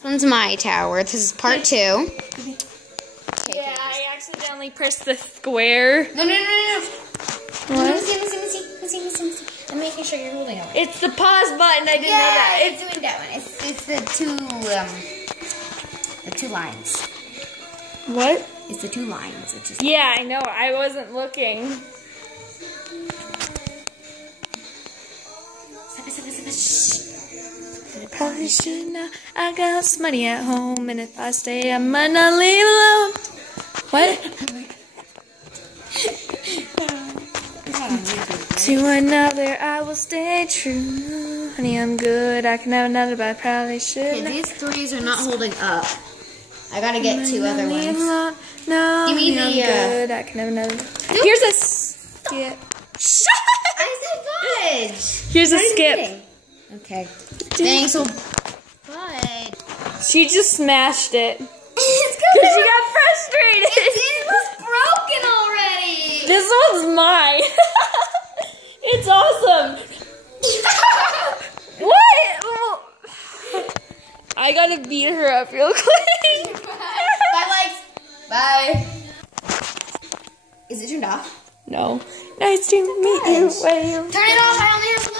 This one's my tower. This is part 2. Yeah, I accidentally pressed the square. No. What? Let me see. I'm making sure you're holding it. It's the pause button. I didn't know that. It's doing that one. It's the two lines. What? It's the 2 lines. It's just Yeah, I know. I wasn't looking. Probably should not. I got some money at home, and if I stay, I might not leave alone. What? To another, I will stay true. Honey, I'm good. I can have another, but I probably should. okay, these 3s are not holding up. I gotta get 2 other ones. No, Give me I'm the, good. I can have another. Here's a skip. Shut! I said fudge. Here's a What are you skip. eating? Okay. Thanks. So, but She just smashed it. it's Because she got frustrated. it was broken already. This one's mine. It's awesome. What? I gotta beat her up real quick. Bye, likes. Bye. Is it turned off? No. Nice to meet you. Turn it off. I only have 1